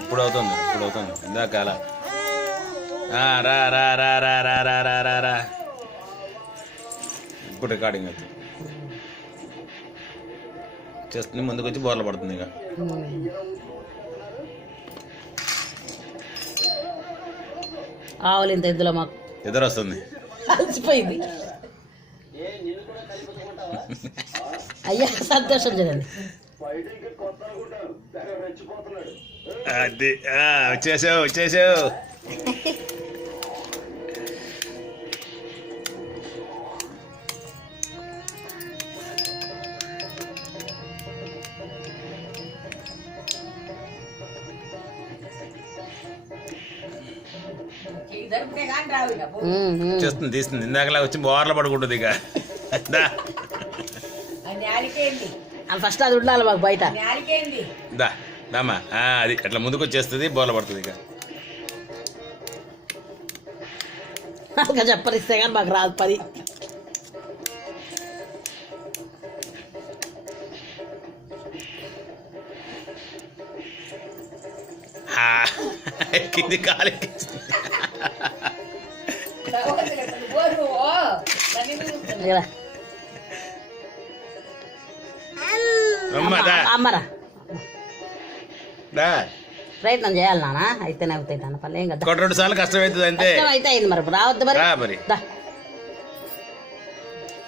ఇప్పుడు అవుతుంది ఇందాక అలా రా రా రా రా రా రా రా రా రా ఇప్పుడు రికార్డింగ్ అవుతుంది చేస్తుంది ముందుకు వచ్చి బోర్ల పడుతుంది ఇక ఆవులు ఇంత ఎద్దులో మాకు ఎదురు వస్తుంది అలసిపోయింది అయ్యా సంతోషం చూడండి అది వచ్చేసావు తీస్తుంది ఇందాకలా వచ్చి బోర్ల పడుకుంటుంది ఇక ఫస్ట్ అది ఉండాలి మాకు బయట దామా అది అట్లా ముందుకు వచ్చేస్తుంది బోర్ల పడుతుంది ఇక చెప్పరిస్తే కానీ మాకు రాదు 10 కింది కాలి అమ్మరా ప్రయత్నం చేయాలి నాన్న అయితేనే అవుతాయి నాన్న పల్లె ఏం కదా 2 సార్లు కష్టమవుతుంది అంతే అయితే అయింది మరి రావద్దు మరి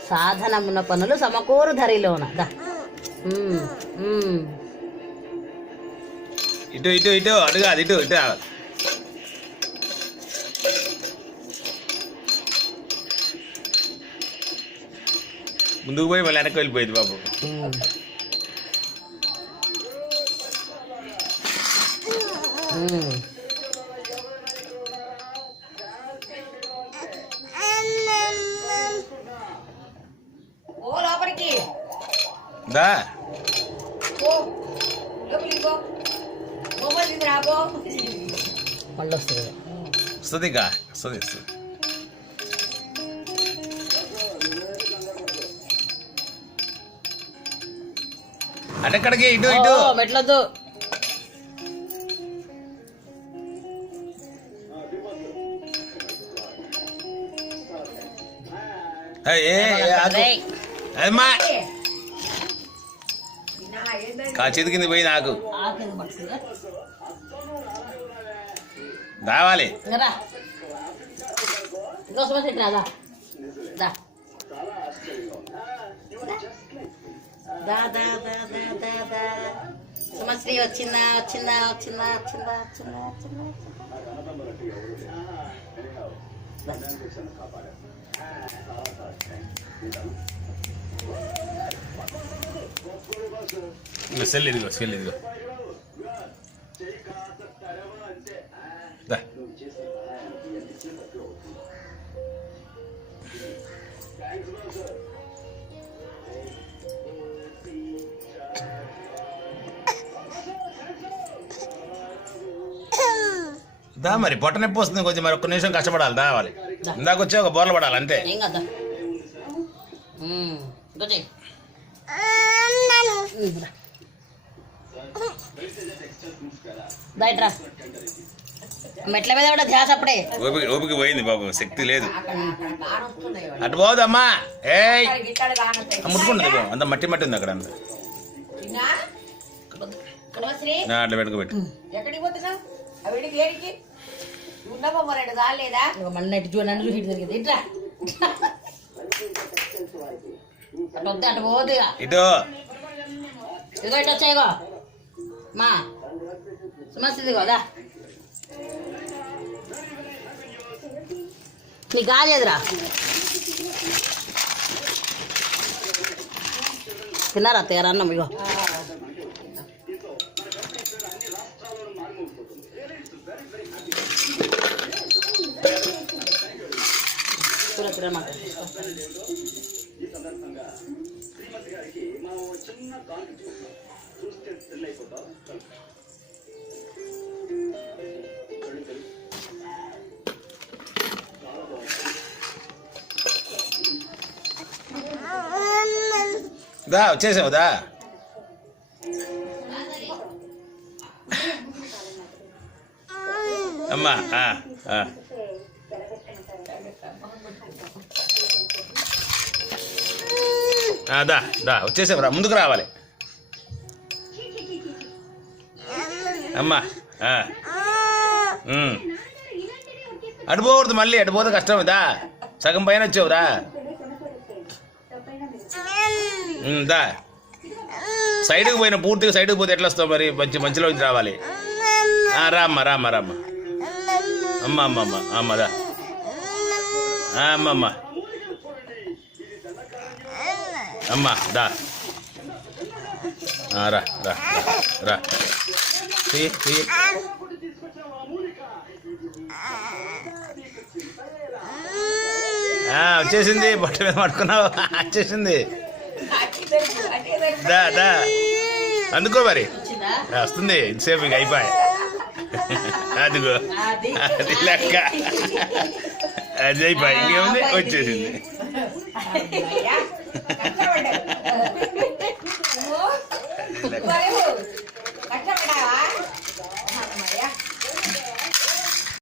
సాధనమున్న పనులు సమకూరు ధరిలోన ఇటు ఇటు ఇటు అడుగు అది ఇటు ఇటు ముందుకు పోయి మళ్ళీ వెనక్కి వెళ్ళిపోయింది బాబు దా మళ్ళీ వస్తుంది వస్తుంది అటెక్కడికి ఇటు ఇటు మెట్లొద్దు అమ్మా చేతి కింద పోయి నాకు రావాలి సుమశ్రీ వచ్చిందా సెల్ ఇదిగో దా మరి పొట్ట నొప్పి వస్తుంది కొంచెం మరి 1 నిమిషం కష్టపడాలి దావాలి ఇందాక వచ్చి ఒక బోర్ల పడాలి అంతే మెట్ల మీద కూడా ధ్యాస అప్పుడే ఓపిక పోయింది బాబు శక్తి లేదు అటు పోదమ్మా ముట్టుకుంటుంది బాబు అంత మట్టి ఉంది అక్కడ అంత అట్లా పెట్టుకోబెట్టు మళ్ళీ నన్ను చూసి జరిగింది ఇట్లా అటు పోదు ఇటు ఇదిగో ఇటు వచ్చాయిగో మా సమస్య ఇదిగోదా నీ కాలేదురా తిన్నారా అత్తగారు అన్నం ఇగో వచ్చేసావు దా అమ్మా దా దా వచ్చేసావురా, ముందుకు రావాలి. అమ్మా అడిపోకూడదు, మళ్ళీ అడిపోతే కష్టం దా, సగం పైన వచ్చావురా. దా సైడ్కి పోయిన, పూర్తిగా సైడ్కి పోతే ఎట్లా వస్తావు మరి, మంచిలో నుంచి రావాలి. రామ్మ రామ్మ రామ్మ అమ్మ అమ్మ అమ్మ అమ్మ దా అమ్మమ్మ అమ్మ దా రా రా రా వచ్చేసింది, బట్ట మీద పట్టుకున్నావు, వచ్చేసింది. దా దా అందుకో మరి, వస్తుంది ఇంతసేపు ఇంక అయిపోయి. అదిగో అది లెక్క, అది అయిపోయి ఇంకేముంది, వచ్చేసింది. కష్టపడ్డావు.